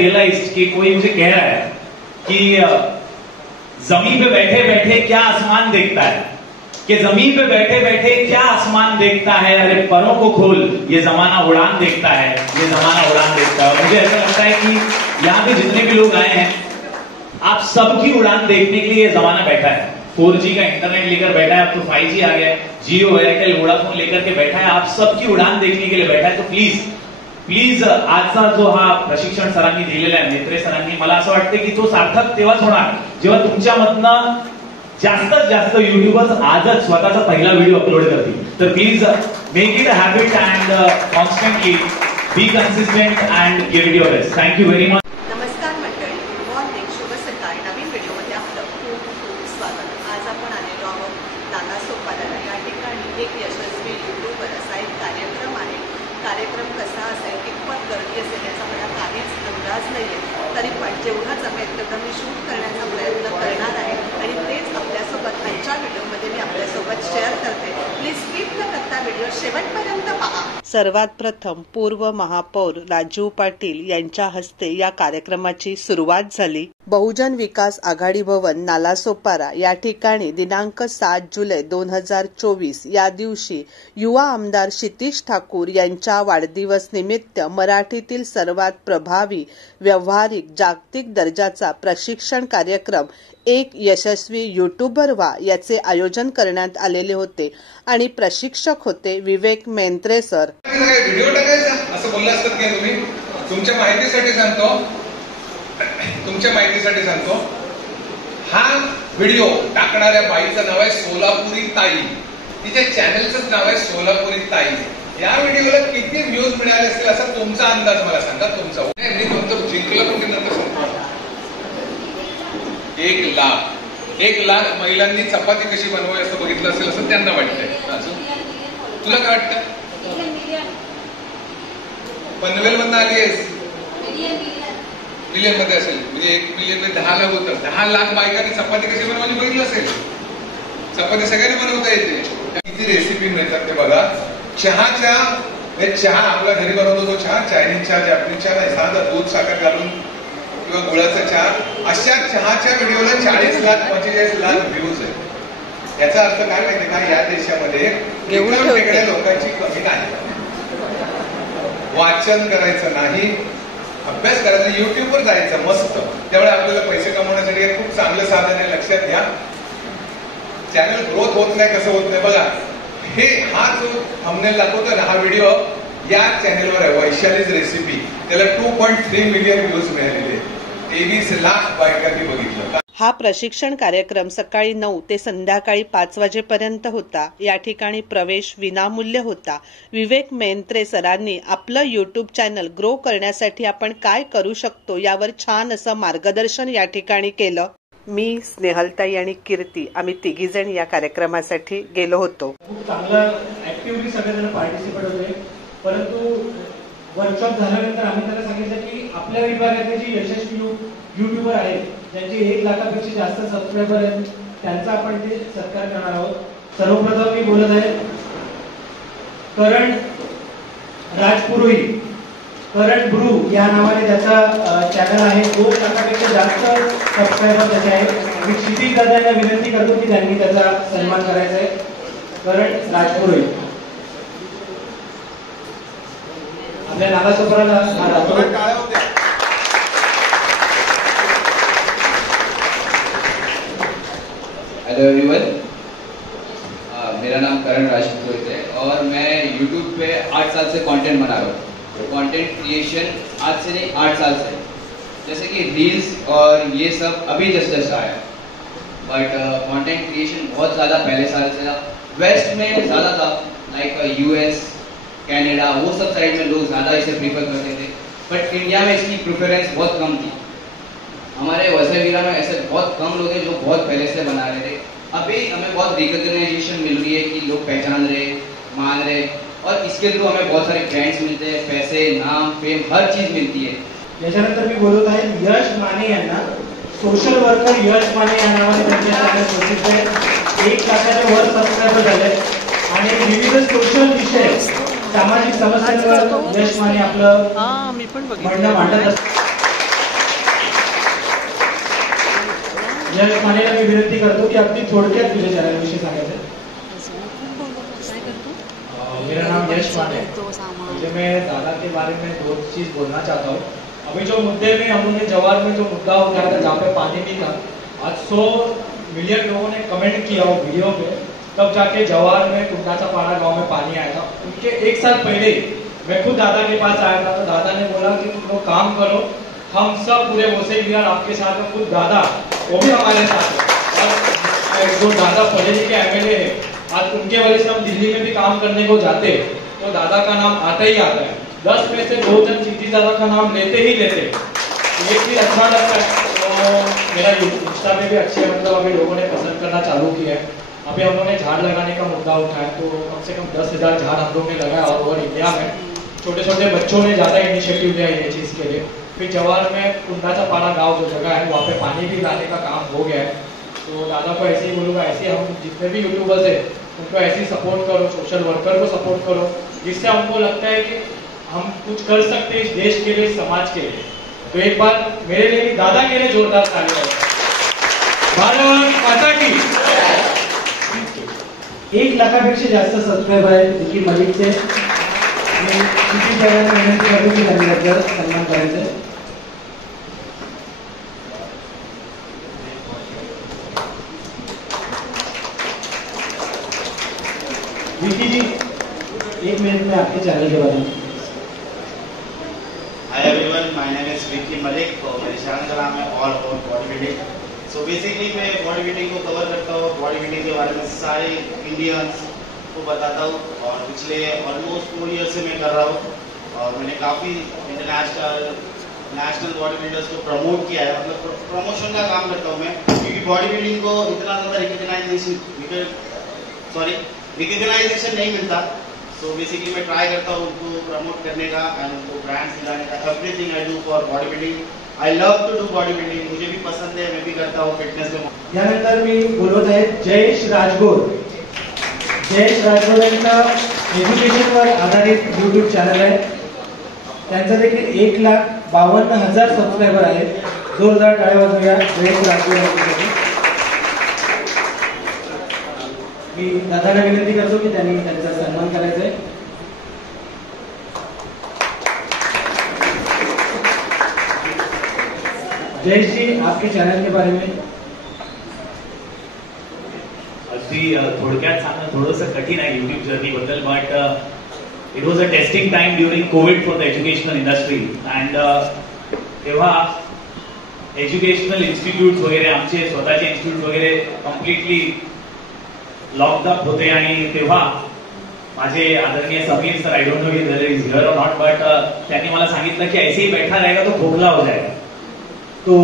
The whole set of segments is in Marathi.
रियलाइज कि कोई मुझे कह रहा है कि जमीन पे बैठे बैठे क्या आसमान देखता है, कि जमीन पे बैठे बैठे क्या आसमान देखता है, अरे परों को खोल ये जमाना उड़ान देखता है, ये जमाना उड़ान देखता है। मुझे ऐसा लगता है कि यहाँ पे जितने भी लोग आए हैं आप सबकी उड़ान देखने के लिए ये जमाना बैठा है। 4G का इंटरनेट लेकर बैठा है, अब तो 5G आ गया है, जियो एयरटेल वोडाफोन लेकर के बैठा है, आप सबकी उडान देखने के लिए बैठा आहे। तो प्लीज आजचा जो हा प्रशिक्षण सरांनी दिलेला आहे, नेत्रे सरांनी, मला असं वाटतं की तो सार्थक तेव्हाच होणार जेव्हा तुमच्यामधनं जास्तीत जास्त युट्यूबर्स आजच स्वतःचा पहिला व्हिडिओ अपलोड करतील। तर please make it a habit and constantly be consistent and give it your best. Thank you very much. नमस्कार मंडळी, गुड मॉर्निंग, शुभ सकाळ। नवीन व्हिडिओमध्ये आपलं खूप खूप स्वागत। आज आपण आलेलो आहोत नालासोपारा। या ठिकाणी एक यशस्वी यूट्यूबर असा एक कार्यक्रम आहे। कार्यक्रम कसा असेल, कितपत गर्दी असेल याचा मला काहीच अंदाज नाही आहे, तरी पण जेवढा जमेल तेवढं मी शूट करण्याचा प्रयत्न करणार आहे आणि तेच आपल्यासोबत आजच्या व्हिडिओमध्ये मी आपल्यासोबत शेअर करते। प्लीज स्किप न करता व्हिडिओ शेवटपर्यंत पहा। सर्वात प्रथम पूर्व महापौर राजू पाटील यांच्या हस्ते या कार्यक्रमाची सुरुवात झाली। बहुजन विकास आघाडी भवन नालासोपारा या ठिकाणी दिनांक 7 जुलै 2024 या दिवशी युवा आमदार क्षितिज ठाकूर यांच्या वाढदिवस निमित्त मराठीतील सर्वात प्रभावी, व्यावहारिक, जागतिक दर्जाचा प्रशिक्षण कार्यक्रम एक यशस्वी यूट्यूबर व्हा याचे आयोजन करण्यात आलेले होते आणि प्रशिक्षक होते विवेक मेंत्रे सर। व्हिडिओ टाकायचा असं बोलला असतात की तुम्ही तुमच्या माहितीसाठी सांगतो, हा व्हिडिओ टाकणाऱ्या बाईचं नाव आहे सोलापुरी ताई, तिच्या चॅनलचं नाव आहे सोलापुरी ताई। या व्हिडिओला किती व्ह्यूज मिळाले असतील असा तुमचा अंदाज मला सांगा। तुमचा मी तुमचं जिंकलं कुठे नंतर सांगतो। 1 लाख महिलांनी चपाती कशी बनवावी असं बघितलं असेल असं त्यांना वाटतंय। अजून तुला काय वाटतं? पनवेल मधून आली आहेस, मिलियन मध्ये असेल, म्हणजे 1 मिलियन मध्ये 10 लाख होतं। 10 लाख बायकांनी चपाती कशी बनवायची बघितलं असेल। चपाती सगळ्यांनी बनवता येते। किती रेसिपी मिळतात ते बघा। चहा आपल्या घरी बनवतो तो चहा, चायनीज चहा, जॅपनीज चहा नाही, साधा दूध साखर घालून किंवा गुळाचा चहा, अशा चहाच्या व्हिडिओला 40 लाख 45 लाख व्ह्यूज आहेत। याचा अर्थ काय माहिती का, या देशामध्ये वेगवेगळ्या लोकांची कमी नाही। वाचन करायचं नाही, अभ्यास करायचा, युट्यूबवर जायचं मस्त। त्यामुळे आपल्याला पैसे कमवण्यासाठी एक खूप चांगलं साधन आहे, लक्षात घ्या। चॅनल ग्रोथ होत नाही, कसं होत नाही बघा। हा जो थंबनेल दाखवतो ना, हा व्हिडिओ या चॅनलवर आहे, वैशालीज रेसिपी, त्याला 2.3 मिलियन व्ह्यूज मिळालेले, 23 लाख बायकांनी बघितलं। हा प्रशिक्षण कार्यक्रम सकाळी 9 ते संध्याकाळी 5 वाजेपर्यंत होता। या ठिकाणी प्रवेश विनामूल्य होता। विवेक मेंत्रे सरांनी आपलं यूट्यूब चॅनल ग्रो करण्यासाठी आपण काय करू शकतो यावर छान असं मार्गदर्शन या ठिकाणी केलं। मी, स्नेहलताई आणि कीर्ती आम्ही तिघीजण या कार्यक्रमासाठी गेलो होतो। खूप चांगलं ऍक्टिव्हली सगळेजण पार्टिसिपेट होते, परंतु वर्कशॉप झाल्यानंतर आम्ही त्याला सांगितलं की आपल्या विभागातले जे यशस्वी युट्यूबर आहेत, ज्यांचे 1 लाखापेक्षा जास्त सबस्क्रायबर आहेत, त्यांचा आपण ते सत्कार करणार आहोत। सर्वप्रथम मी बोलत आहे करण राजपुरोहित, करण ब्रू या नावाने त्याचा चॅनल आहे, 2 लाखापेक्षा जास्त सबस्क्रायबर त्याचे आहेत। मी क्षितिज दादांना विनंती करतो की त्यांनी त्याचा सन्मान करायचा आहे। करण राजपुरोहित आपल्या नालासोपाराला हेलो एवरीवन, मेरा नाम करण राजपुरोहित है और मैं यूट्यूब पे 8 साल से कंटेंट बना रहा हूँ। कंटेंट क्रिएशन आज से नहीं 8 साल से, जैसे कि रील्स और ये सब अभी जस्ट आया, बट कंटेंट क्रिएशन बहुत ज़्यादा पहले साल से था। वेस्ट में ज़्यादा था, लाइक यूएस, कनाडा, वो सब साइड में लोग ज़्यादा इसे प्रीफर करते थे, बट इंडिया में इसकी प्रेफरेंस बहुत कम थी। हमारे वसईविरा में ऐसे बहुत कम लोग हैं जो बहुत पहले से बना रहे थे। अभी हमें बहुत रिकॉग्नाइजेशन मिल रही है कि लोग पहचान रहे, मान रहे, और इसके थ्रू हमें बहुत सारे ब्रांड्स मिलते हैं, पैसे, नाम, फेम, हर चीज मिलती है। याच्यानंतर मी बोलत आहे यश माने यांना, सोशल वर्कर यश माने या नावाने त्यांचे चॅनल प्रसिद्ध आहे। 1 लाखाच्या वर सबस्क्रायबर झाले आणि विविध सोशल विषय, सामाजिक समस्यांवर यश माने आपलं म्हणणं मांडत असतात। यश मानेला मी विनंती करतो की अगदी थोडक्यात तुझ्या चॅनलविषयी सांगायचं. मेरा नाम यश माने है. मुझे मैं दादा के बारे में दो चीज़ बोलना चाहता हूँ. अभी जो मुद्दे में हम लोगों ने जवार में जो मुद्दा उठाया था जहाँ पे पानी नहीं था, आज 100 मिलियन लोगों ने कमेंट किया वो वीडियो पे, तब जाके जवार में टुंडाचा पाड़ा गांव में पानी आया था. उनके 1 साल पहले मैं खुद दादा के पास आया था, तो दादा ने बोला कि तुम लोग काम करो, हम सब पूरे वसई विहार आपके साथ हैं. खुद दादा वो भी हमारे साथ है. और जो दादा पटेली के एमएलए है, आज उनके वजह से हम दिल्ली में भी काम करने को जाते तो दादा का नाम आता ही आता है. 10 में से 2 जन सीधी दादा का नाम लेते ही लेते. ये भी अच्छा लगता है. तो मेरा इंस्टा में भी अच्छे मतलब अभी लोगों ने पसंद करना चालू किया है. अभी हम लोगों ने झाड़ लगाने का मुद्दा उठाया, तो कम से कम 10,000 झाड़ हम लोग ने लगाया. और ओवर इंडिया में छोटे छोटे बच्चों ने ज़्यादा इनिशिएटिव लिया ये चीज़ के लिए. फिर जवार में कुंडाचा पाड़ा गाँव जो जगह है वहाँ पे पानी भी लाने का काम हो गया है. तो दादा को ऐसे ही बोलूँगा, ऐसे हम जितने भी यूट्यूबर्स हैं उनको ऐसे ही सपोर्ट करो, सोशल वर्कर को सपोर्ट करो, जिससे हमको लगता है कि हम कुछ कर सकते हैं इस देश के लिए, समाज के लिए. तो एक बार मेरे लिए भी दादा के लिए जोरदार ताली बजाओ. भारत माता की. 1 लाखापेक्षा जास्त सबस्क्रायबर आहेत विकी मलिकचे. मी किती जणांना विनंती करतो की त्यांनी याचा सन्मान करायचा. विकी जी 1 मिनट में आपके चैनल के बारे में. Hi everyone, my name is Vicky Malik. तो मेरे चैनल का नाम है all about body building. So basically मैं बॉडी बिल्डिंग को कवर करता हूँ. बॉडी बिल्डिंग के बारे में सारे इंडियंस को बताता हूँ. और पिछले ऑलमोस्ट 4 ईयर से मैं कर रहा हूँ. और मैंने काफ़ी नेशनल बॉडी बिल्डर्स को प्रमोट किया है. मतलब प्रमोशन का काम करता हूँ मैं, क्योंकि बॉडी बिल्डिंग को इतना ज़्यादा रिकग्नाइजेशन नहीं मिलता. तो बेसिकली मैं ट्राई करता हूँ उनको प्रमोट करने का एंड उनको ब्रांड्स दिलाने का. Everything I do for bodybuilding. I love to do bodybuilding. मुझे भी पसंद है, मैं भी करता हूँ फिटनेस में. यानंतर मी बोलवत आहे जयेश राजगोर. जयेश राजगोर यांचं एज्युकेशनवर आधारित यूट्यूब चॅनल आहे. त्यांचं देखील 1,52,000 सबस्क्रायबर आहेत. जोरदार टाळ्या वाजवूया जयेश राजगोर यांच्यासाठी. मी दादाला विनंती करतो की त्यांनी त्यांचा सन्मान करायचा आहे. जयेश जी आपके चैनल के बारे में. अगदी थोडक्यात सांगणं थोडंसं कठीण आहे युट्यूब जर्नी बद्दल. But it was a testing time during Covid for the educational industry. And तेव्हा एज्युकेशनल इन्स्टिट्यूट वगैरे आमचे स्वतःचे इन्स्टिट्यूट वगैरे कम्प्लिटली लॉकडाऊन होते. आणि तेव्हा माझे आदरणीय Sameer sir, I don't know whether is here और नॉट, बट त्यांनी मला सांगितलं की ऐसे ही बैठा रहेगा तो खोखला हो जाएगा. तो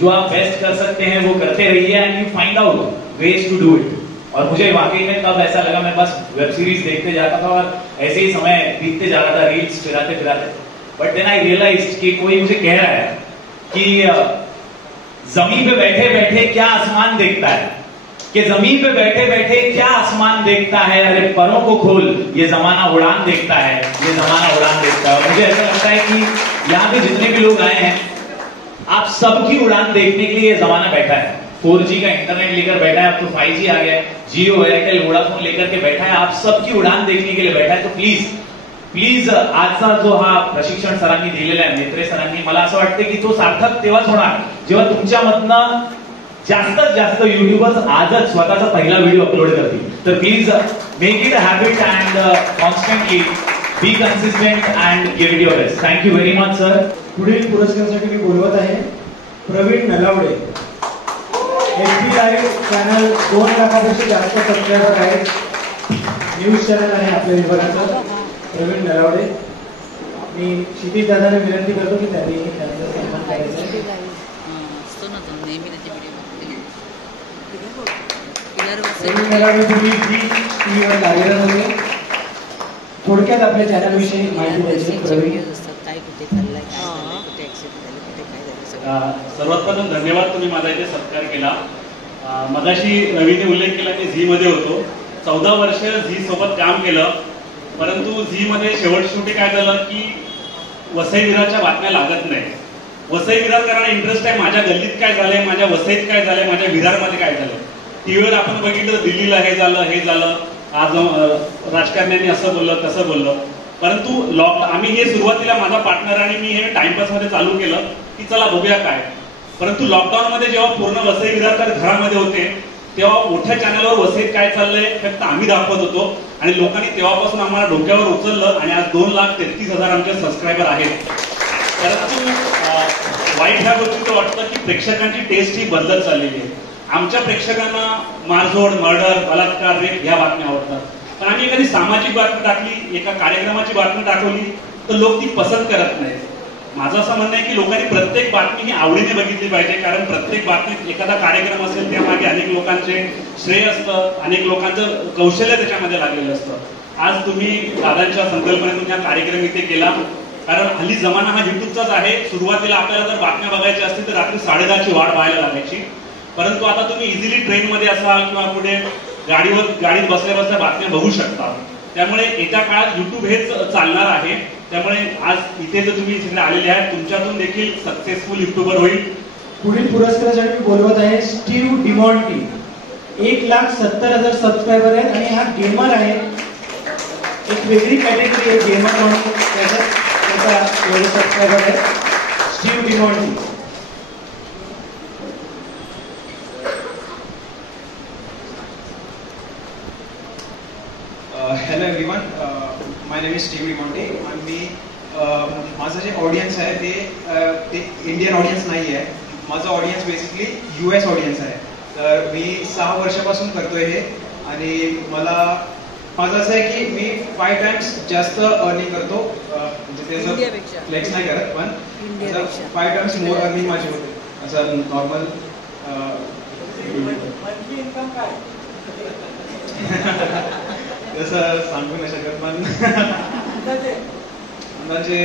जो आप बेस्ट कर सकते हैं वो करते रहिए and you find out ways to do it. और मुझे वाकई में तब ऐसा लगा, मैं बस वेब सीरीज देखते जाता था और ऐसे ही समय बीतते जा रहा था रील्स फिराते फिराते. बट देन आई रियलाइज कि कोई मुझे कह रहा है कि जमीन पे बैठे बैठे क्या आसमान देखता है, कि जमीन पे बैठे बैठे क्या आसमान देखता है, अरे परों को खोल ये जमाना उड़ान देखता है, ये जमाना उड़ान देखता है. और मुझे ऐसा लगता है कि यहाँ पे जितने भी लोग आए हैं आप सबकी उड़ान देखने के लिए ये जमाना बैठा है. 4G का इंटरनेट लेकर बैठा है, अब तो 5G आ गया है, जियो एयरटेल वोडाफोन लेकर के बैठा है, आप सबकी उड़ान देखने के लिए बैठा है. तो प्लीज प्लीज आजचा जो हा प्रशिक्षण सरांनी दिलेला आहे, नेत्रे सरांनी, मला असं वाटतं की तो सार्थक तेव्हाच होणार जेव्हा तुमच्या मधनं जास्तीत जास्त युट्यूबर्स आजच स्वतःचा पहिला व्हिडिओ अपलोड करतील. तर please make it a habit and constantly be consistent and give it your best. Thank you very much sir. पुढील पुरस्कारासाठी मी बोलवत आहे Praveen Nalawade. SB live channel 2 लाखापेक्षा जास्त सबस्क्रायबर आहेत. न्यूज चॅनल आहे आपल्या विभागाचं. प्रवीण नलावडे. मी क्षितिज दादाने विनंती करतो की त्यांनी त्यांचा सन्मान करायचा. प्रवीण नलावडे पूर्वी टीव्हीवर कार्यरत होते. थोडक्यात आपल्या चॅनल विषयी माहिती द्यायची. प्रवीण. सर्वात प्रथम धन्यवाद, तुम्ही माझा इथे सत्कार केला. मगाशी रवीने उल्लेख केला की झी मध्ये होतो. 14 वर्ष झी सोबत काम केलं, परंतु झी मध्ये शेवटी काय झालं की वसई विराच्या बातम्या लागत नाही. वसई विरारकरांना इंटरेस्ट आहे माझ्या गल्लीत काय झालंय, माझ्या वसईत काय झालंय, माझ्या विरारमध्ये काय झालंय. टीव्हीवर आपण बघितलं दिल्लीला हे झालं, आज राजकारण्यांनी असं बोललं तसं बोललं. परंतु आम्ही हे सुरुवातीला माझा पार्टनर आणि मी हे टाइमपास मध्ये चालू केलं की चला बघूया काय. परंतु लॉकडाऊन मध्ये जेव्हा पूर्ण वसई विरारकर घरामध्ये होते तेव्हा मोठ्या चॅनलवर वसईत काय चाललंय फक्त आम्ही दाखवत होतो आणि लोकांनी तेव्हापासून आम्हाला डोक्यावर उचललं आणि आज 2,33,000 आमचे सबस्क्रायबर आहेत. परंतु वाईट ह्या गोष्टीचं वाटतं की प्रेक्षकांची टेस्ट ही बदलत चाललेली आहे. आमच्या प्रेक्षकांना मारझोड, मर्डर, बलात्कार, रेप ह्या बातम्या आवडतात. पण आम्ही एखादी सामाजिक बातमी टाकली, एका कार्यक्रमाची बातमी टाकवली तर लोक ती पसंत करत नाहीत. माझं असं म्हणणं आहे की लोकांनी प्रत्येक बातमी ही आवडीने बघितली पाहिजे, कारण प्रत्येक बातमीत एखादा कार्यक्रम असेल त्यामागे अनेक लोकांचे श्रेय असतं, अनेक लोकांचं कौशल्य त्याच्यामध्ये लागलेलं असतं. आज तुम्ही दादांच्या संकल्पनेतून हा कार्यक्रम इथे केला, कारण हल्ली जमाना हा युट्यूबचाच आहे. सुरुवातीला आपल्याला जर बातम्या बघायच्या असतील तर रात्री 10:30ची वाट पाहायला लागायची. परंतु आता तुम्ही इझिली ट्रेनमध्ये असाल किंवा पुढे गाडीत बसल्या बसल्या बातम्या बघू शकता. त्यामुळे येत्या काळात युट्यूब हेच चालणार आहे. त्यामुळे आज इथे जर तुम्ही सगळे आलेले आहेत तुमच्यातून देखील सक्सेसफुल युट्यूबर होईल. पुढील पुरस्कारासाठी मी बोलवत आहे स्टीव्ह डिमॉन्टी. 1,70,000 सबस्क्रायबर आहेत आणि हा गेमर आहे. एक वेगळी कॅटेगरी आहे गेमर म्हणून, त्याचा एवढे सबस्क्रायबर आहे. Steve Demonte. Hello everyone, my name is Steve Demonte आणि माझं जे ऑडियन्स आहे ते इंडियन ऑडियन्स नाही आहे. माझं ऑडियन्स बेसिकली US ऑडियन्स आहे. तर मी 6 वर्षापासून करतोय हे आणि माझं असं आहे की मी 5 टाइम्स जास्त अर्निंग करतो. म्हणजे ते फ्लेक्स नाही करत पण 5 टाइम्स मोर अर्निंग माझी होते. असं नॉर्मल तसं सांगू नाही शकत पण अंदाजे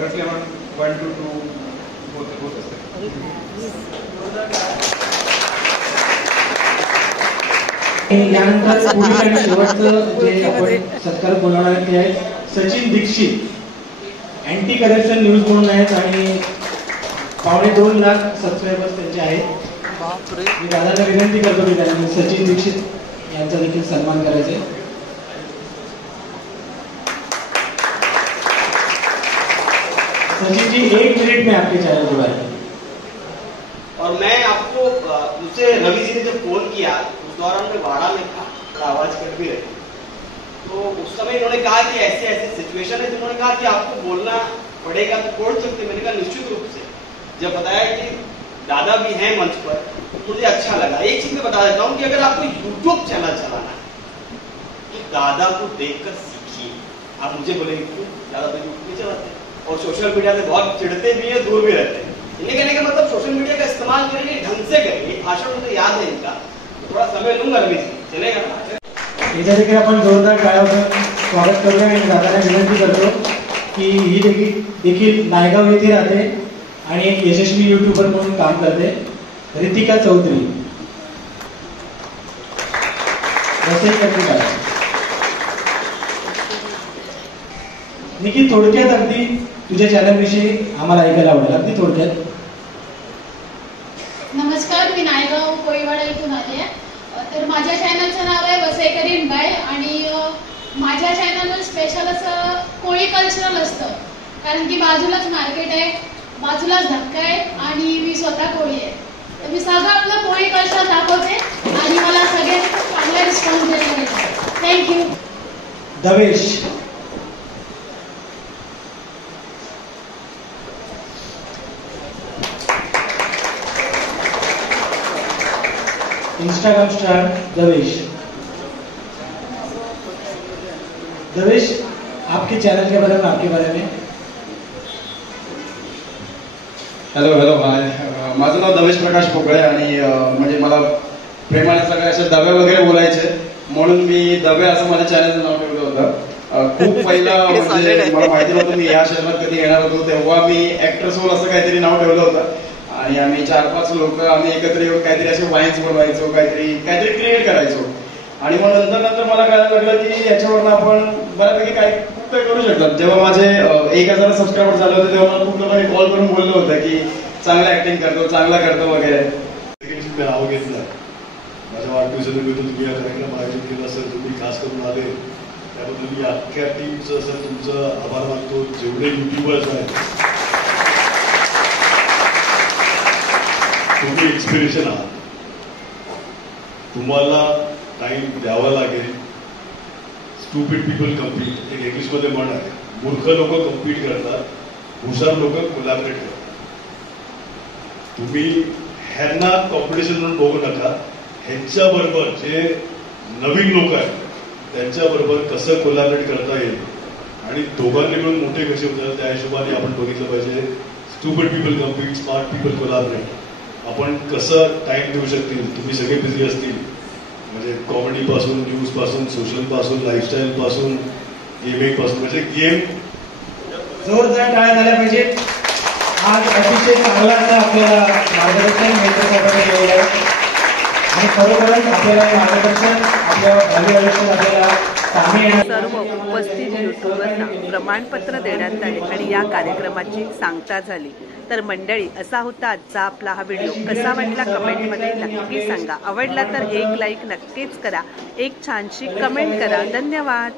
रफली अराउंड 1 to 2 होत असते. यानंतर पुढील आणि शेवटचं जे आपण सत्कार बोलवणार आहे ते आहेत Sachin Dikshit. Anti corruption news म्हणून आहेत आणि 2.5 लाख सबस्क्रायबर्स त्यांचे आहेत. मी दादांना विनंती करतो की त्यांनी सचिन दीक्षित यांचा देखील सन्मान करायचे. सचिन जी 1 मिनट में आपके चैनल के बारे में. और मैं आपको मुझसे रवि जी ने जब फोन किया उस दौरान मैं वाड़ा में था, आवाज कट भी रही. तो उस समय इन्होंने कहा कि ऐसे ऐसे सिचुएशन है, जिन्होंने कहा कि आपको बोलना पड़ेगा तो बोल सकते. मैंने कहा निश्चित रूप से. जब बताया कि दादा भी हैं मंच पर तो मुझे अच्छा लगा. एक चीज मैं बता देता हूँ कि अगर आपको यूट्यूब चैनल चलाना है तो दादा को देखकर सीखिए. आप मुझे बोलेंगे क्यों, दादा तो यूट्यूब नहीं चलाते और सोशल मीडिया से बहुत चिढ़ते भी है, दूर भी रहते हैं. इन्हें कहने का मतलब सोशल मीडिया का इस्तेमाल करिए, ढंग से करिए. भाषण मुझे याद है इनका, थोड़ा समय लूंगा रवि जी, चलेगा ना. इथे देखील आपण जोरदार टाळ्या स्वागत करूया आणि दादांना विनंती करतो की ही देखील नायगाव येथे राहते आणि एक यशस्वी युट्यूबर म्हणून काम करते. रितिका चौधरी. निखिल, थोडक्यात अगदी तुझ्या चॅनल विषयी आम्हाला ऐकायला आवडेल, अगदी थोडक्यात. नमस्कार, मी नायगाव कोळीवाडा इथून आली आहे. तर माझ्या चॅनलचं नाव आहे वसईकरी बाय आणि माझ्या चॅनलवर स्पेशल असं कोळी कल्चरल असतं, कारण की बाजूलाच मार्केट आहे, बाजूलाच धक्का आहे आणि मी स्वतः कोळी आहे. तर मी सगळं आपलं कोळी कल्चर दाखवते आणि मला सगळ्यांनी खूप चांगला रिस्पॉन्स दिला आहे. Thank you. Davesh. Instagram star Davesh. Davesh, आपके चैनल के बारे में, आपके बारे में. हॅलो हाय, माझं नाव दवेश प्रकाश पोकळे आणि म्हणजे मला प्रेमाने सगळे असे दवे वगैरे बोलायचे म्हणून मी दवे असं माझ्या चॅनलचं नाव ठेवलं होतं. खूप पहिला म्हणजे मला माहिती नव्हतं मी या शहरात कधी येणार होतो, तेव्हा मी ऍक्टर सोल असं काहीतरी नाव ठेवलं होतं आणि आम्ही 4-5 लोक आम्ही एकत्र येऊन काहीतरी असे वाईन्स बनवायचो, काहीतरी क्रिएट करायचो. आणि मग नंतर मला कळायला लागलं की याच्यावरनं आपण बऱ्यापैकी खूप काही करू शकतात. जेव्हा माझे 1000 सबस्क्रायबर झाले होते तेव्हा मला खूप लोकांनी कॉल करून बोललं होतं की चांगलं ऍक्टिंग करतो, चांगला करतो वगैरे. नाव घेतलं माझ्या वाढदिवसानिमित्त तुम्ही या कार्यक्रम आयोजित केला असेल, तुम्ही खास करून आले त्याबद्दल मी अख्ख्या टीमचं सर तुमचं आभार मानतो. जेवढे युट्यूबर्स आहेत तुम्ही इन्स्पिरेशन आहात. तुम्हाला टाइम द्यावा लागेल. स्टुपिड पीपल कम्पीट, एक इंग्लिशमध्ये म्हण आहे, मूर्ख लोक कम्पीट करतात, हुशार लोक कोलॅबरेट करतात. तुम्ही ह्यांना कॉम्पिटिशन म्हणून बघू नका, ह्यांच्याबरोबर जे नवीन लोक आहेत त्यांच्याबरोबर कसं कोलॅबरेट करता येईल आणि दोघांनी मिळून मोठे कसे होतात त्या हिशोबाने आपण बघितलं पाहिजे. Stupid people compete, smart people collaborate. आपण कसं टाइम देऊ शकतील, तुम्ही सगळे बिझी असतील, म्हणजे कॉमेडी पासून, न्यूज पासून, सोशल पासून, लाईफस्टाईल पासून, गेमिंग पासून, म्हणजे गेम जोरदार टाळ्या झाल्या पाहिजे. आज अतिशय चांगला असं आपल्याला मार्गदर्शन मिळतं आणि खरोखरच आपल्याला मार्गदर्शन आपल्या भावी आयुष्यात आपल्याला सर्व उपस्थित युट्यूबरना प्रमाणपत्र देण्यात आले आणि या कार्यक्रमाची सांगता झाली. तर मंडळी, असा होता आजचा आपला हा व्हिडिओ. कसा वाटला कमेंटमध्ये नक्की सांगा. आवडला तर एक लाईक नक्कीच करा, एक छानशी कमेंट करा. धन्यवाद.